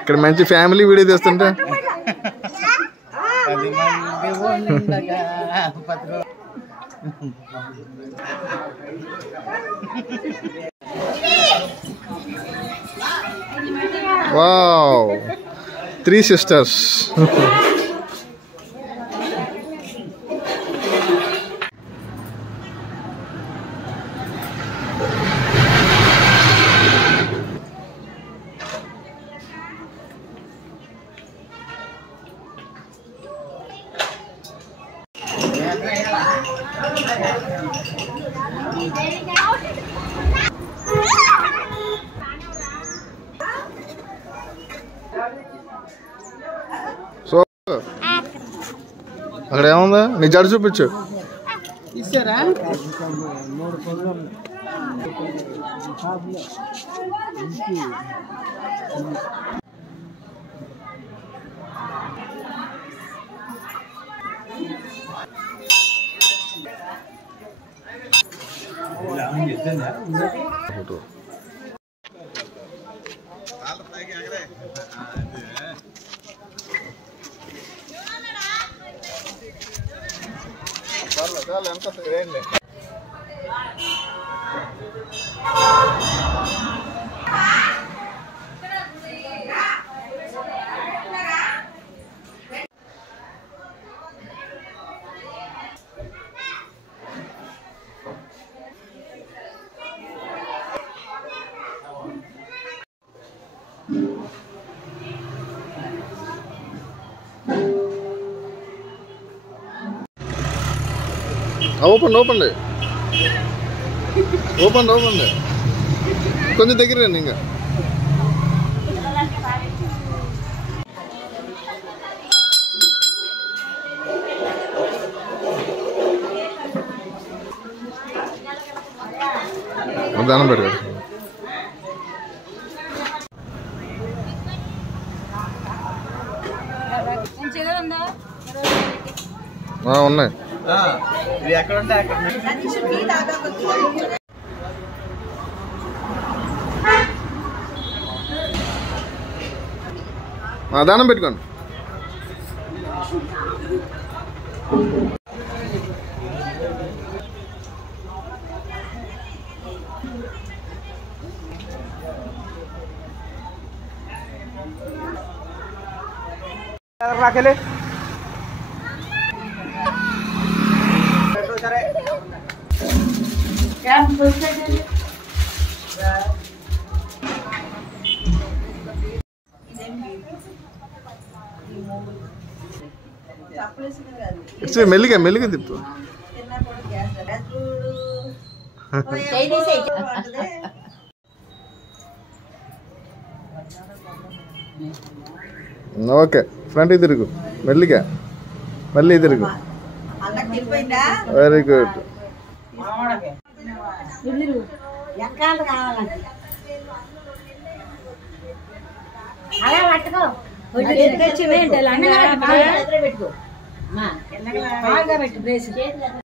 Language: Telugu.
ఇక్కడ మంచి ఫ్యామిలీ వీడియో తీస్తుంటే వావ్ 3 sisters. సో అక్కడ ఏముందా నీ జడ చూపించు. ఇచ్చారా photo open open open open కొంచెం దగ్గర రండి ఇంకా. దానం పెట్టారు ఉన్నాయి. దానం పెట్టుకోండి. రాకెలే మెల్లిగా మెల్లిగా తిప్పు. ఓకే ఫ్రంట్ తిరుగు మెల్లిగా మళ్ళీ తిరుగు. Very good. అలా పట్టుకో పెట్టుకో